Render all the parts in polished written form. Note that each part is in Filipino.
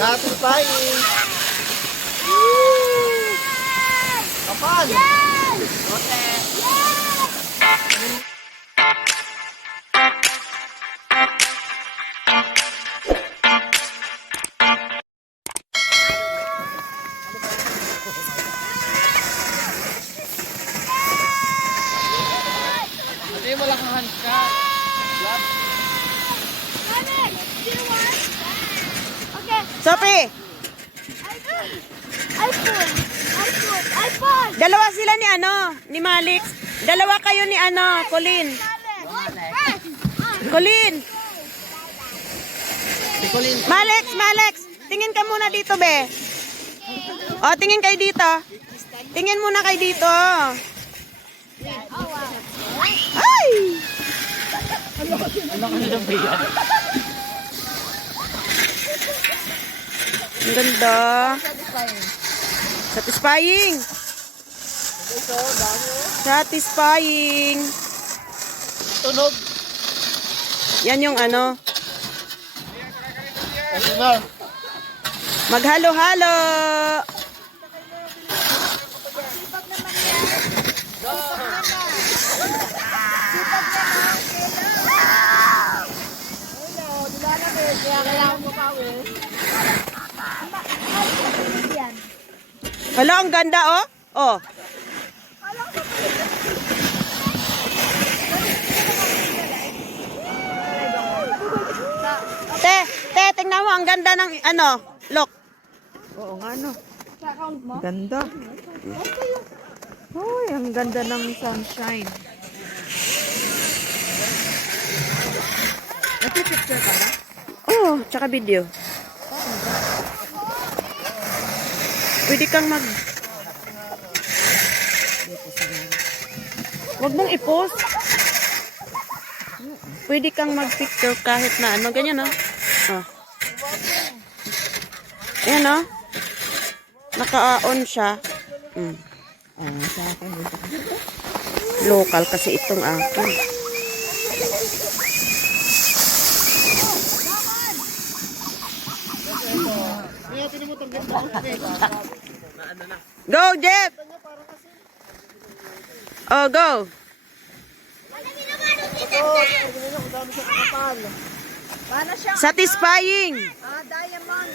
Satisfying. Kapan? Okay. Hindi mo lang hands ka. Okay. Sophie, iPhone. dalawa sila ni ni Malik. Dalawa kayo ni Colin. Colin. Malex, tingin ka muna dito, be. O, tingin kayo dito. Tingin muna kayo dito. Ay! Ang ganda. Satisfying. Satisfying. Tunog. Yan yung Ano na? maghalo-halo. Hala, ang ganda, oh. Oh. Tingnan mo, ang ganda ng look. Oo nga, no. Ganda. Uy, ang ganda ng sunshine. Nagpipicture ka ba? Oo, tsaka video. Pwede kang Huwag mong i-post. Pwede kang mag-picture kahit na ganyan, no? Oh. Ayan, no? Naka-on siya. Local kasi itong akin. Go, Jeff! Oh, go! Satisfying! Diamond.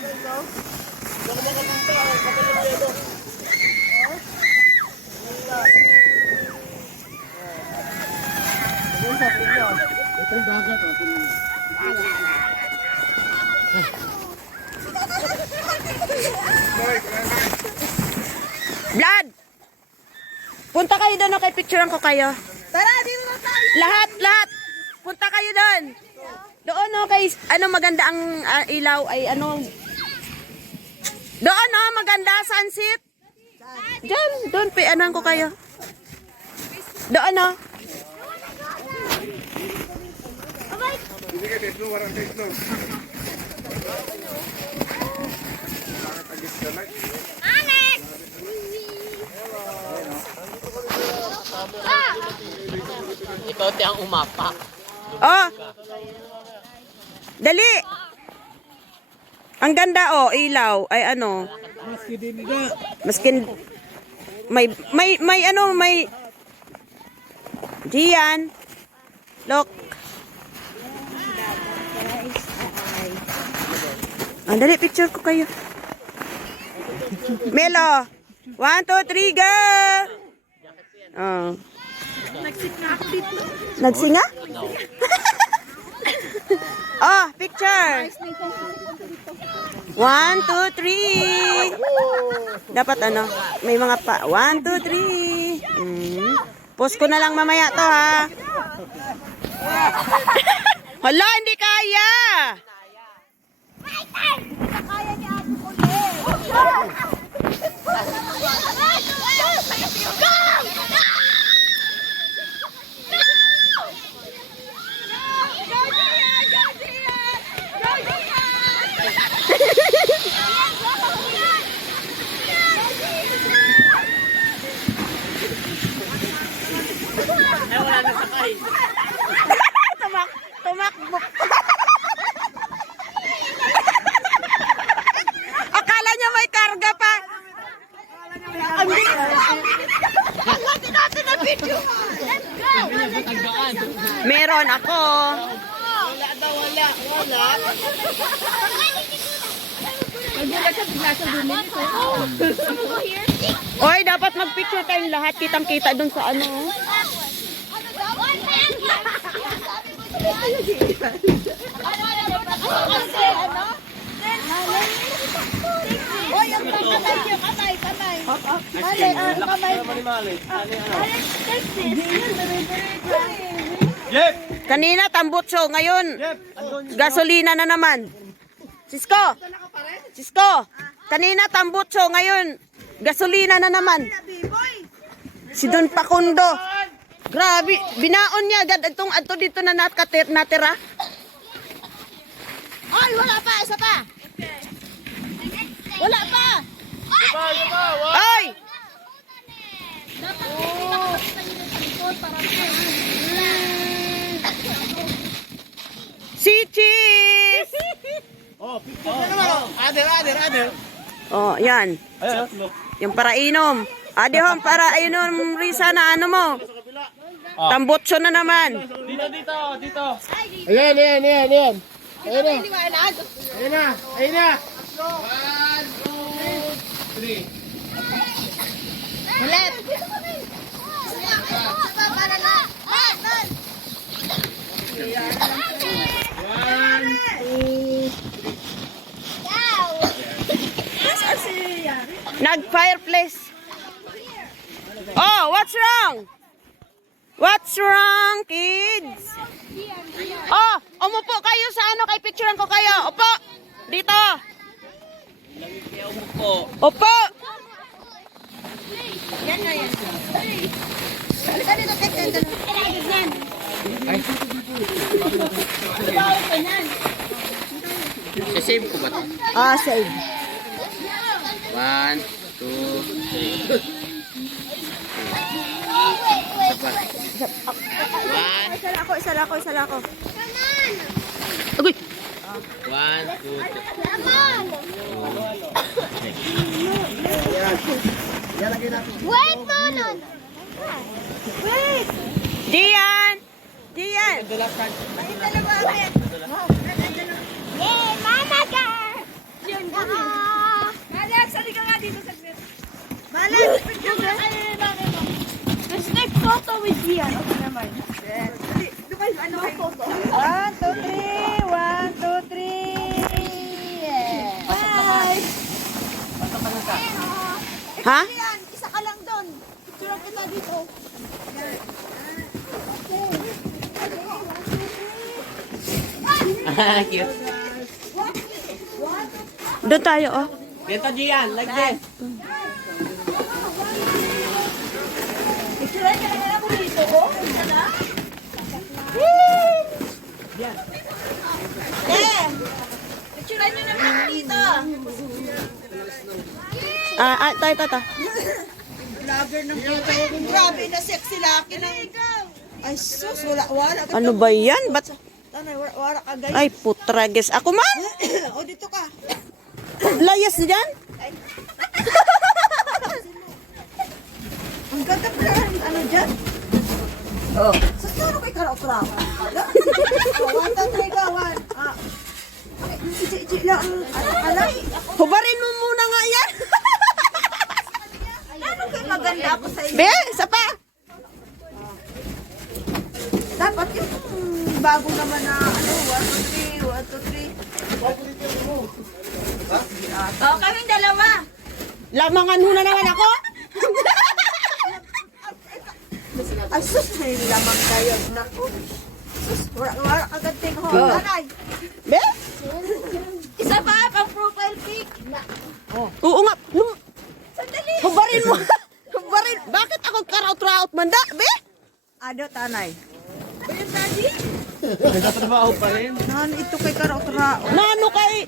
Vlad! Punta kayo doon, okay? Picturean ko kayo. Tara, dito na tayo. Lahat! Punta kayo doon. Doon, okay? Maganda ang ilaw ay Doon, maganda sunset. Diyan, doon ko kayo. Doon, Alex! Ikaw ang umapa. Oh! Dali! Ang ganda, ilaw. Ay, Maskin may Gian. Look. Dali, picture ko kayo. Melo. 1, 2, 3, go! Oh. Nagsinga? Oh, picture. 1, 2, 3. Dapat may mga 1, 2, 3. Post ko na lang mamaya to, ha. Hala, hindi kaya. Kaya ni Ate Colin. Ngayon, ako. Wala daw, wala. Oy, dapat mag-picture tayong lahat. Kitang-kita dun sa ano. Hoy, ang kamay niyo, kamay. Mali, kamay. Yep! Kanina, tambutso. Ngayon, Yep! gasolina na naman. Cisco! Kanina, tambutso. Ngayon, gasolina na naman. Si Don Pakundo. Grabe, binaon niya agad itong ato dito na natira. Ay, wala pa, isa pa. Wala pa. Ay! Si Cheese! Oh, picture na naman. Other. Oh, yan. Ayun. Yung para inom. Adi hom, para inom Risa na ano mo. Tambutso na naman. Dito. Ayan. Ayan na. 1, 2, 3. Ulit. Nag-fireplace. Oh, what's wrong? What's wrong, kids? Oh, umupo kayo sa ano, kay picturean ko kayo. Upo. Dito. Upo. Sasave ko ba ito? Ah, save. 1, 2, 3. Isa lako. Agoy! Agoy. 1, 2, 3. Wait, Manon. Wait. Dian. Yay, mama ka. Yun na. Alex, halika nga dito sa grid. Alex, picture na kayo ng mami mo. Let's take photo with Dian. Okay naman. Ano photo? 1, 2, 3. Yeah. Bye. Ha? Dian, isa ka lang doon. Picture kita dito. Cute. Doon tayo, oh. Dito, Gian. Like this. Picture ka lang ako dito, oh. Sana? Yeah. Picture nyo naman ako dito. Tayo. Vlogger ng photo. Grabe na sexy laki ng... Ay, sus, wala. Ano ba yan? Ba't? Tanay, wala ka guys. Ay, putrages. Ako man? O, dito ka. Layas dyan? Ang ganda pala. Ano dyan? Oh. Sa sino kay karaw-karaw? 1, 2, 3, go. 1. Iji lang. Alay. Hubarin mo muna nga yan. Ano kayo maganda ako sa inyo? Be, isa pa. Dapat yung bago naman na ano, 1, 2, 3. Oh, kaming dalawa. Lamangan muna naman ako. Ay, sus, may lamang kayo. Naku. Sus, wala agad ting ho. Tanay. Be? Isa pa, pang profile pic. Oo nga. Sandali. Hubarin mo. Hubarin. Bakit ako karaut-raut manda? Be? Ado, tanay. Bayan, daddy? Nagtatrabaho pa rin. Nan, ito kay karaw-karaw. Nano kay...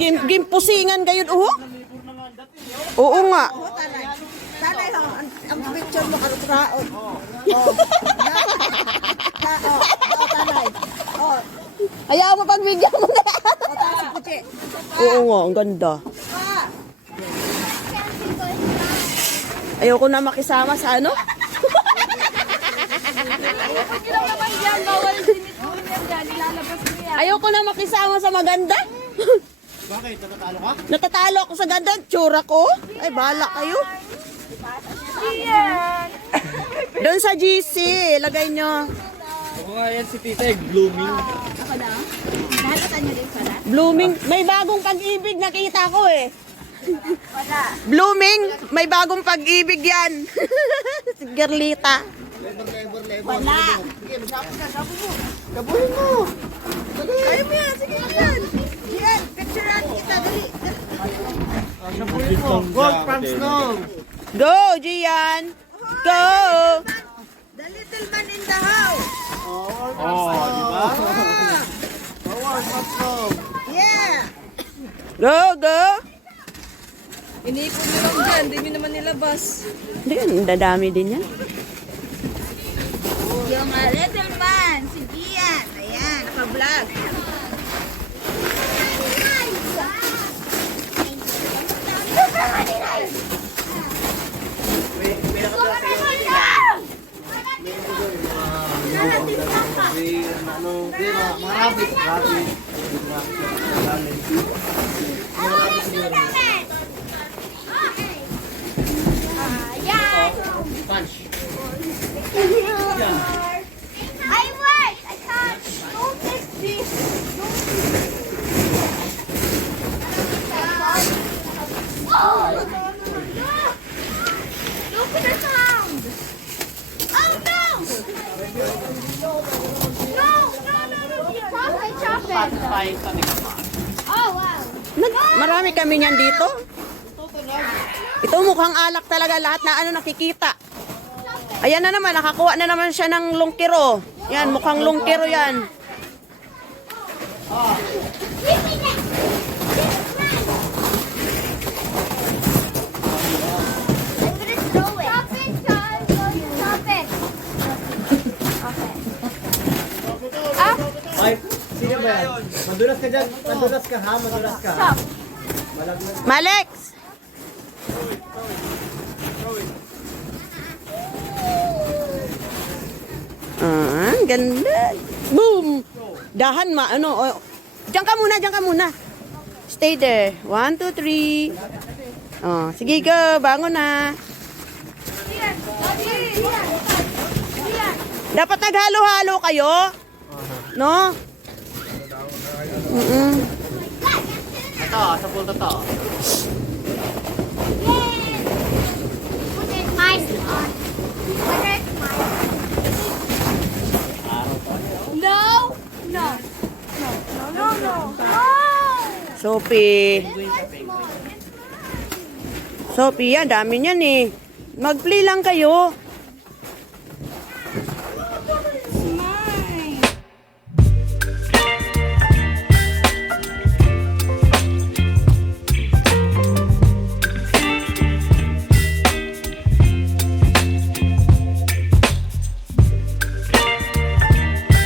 Gimpusingan gayon, Oo nga. Tanay. Tanay, ho, ang picture mo karaw-karaw. Tanay. Oh, Ayaw mo pagbigyan mo na. tanay si Puchi. Oo nga, ang ganda. Pa. Ayoko na makisama sa ano. Pag lang naman dyan, bawal sinituin yan dyan. Ilalabas mo yan. Ayoko na makisama sa maganda. Bakit? Natatalo ka? Natatalo ako sa ganda. Tsura ko. Ay, bahala kayo. Yan. Doon sa GC, lagay nyo. Ako nga yan si Tita, blooming. Ako na? Nakakita niyo din pala? Blooming. May bagong pag-ibig nakita ko eh. Wala. Blooming. May bagong pag-ibig yan. Si Gerlita. Wala. Sige, magsapos ka. Sapos mo. Gabulin mo. Kaya mo yan. Sige yan. Yan. Picturean kita. Dali. Gabulin mo. Gold from snow. Go, Gian. Go. The little man in the house. Oh, di ba? Gold from snow. Yeah. Go, go. Iniipon nyo lang dyan. Hindi nyo naman nilabas. Hindi yan, dadami din yan. Yung little man. Si Gian. Ayan. Naka-vlog. Mga rabbit. Rabbit. Punch. I work. I can't. Don't miss this. Oh, look at the sound. Oh no! No. Chocolate. Oh wow. Marami kami niyan dito. Ito mukhang alak talaga lahat na ano nakikita. Ayan na naman, nakakuha na naman siya ng lungkiro. Yan, mukhang lungkiro yan. I'm gonna throw it. Stop it, John. Stop it. Okay. Up. Ay, sino ba yan? Madulas ka dyan. Madulas ka ha. Madulas ka. Stop. Malex! Ah, ganda. Boom! Dahan ma, ano, oh. Diyan ka muna, diyan ka muna. Stay there. 1, 2, 3. Oh, sige go, bangon na. Yan. Yan. Yan. Dapat naghalo-halo kayo. No? Ito, sa punto to. Put it mine on. Put it mine. No. No. No. No. No. No. No. Sophie. Sophie, yan, dami niyan eh. Mag-play lang kayo.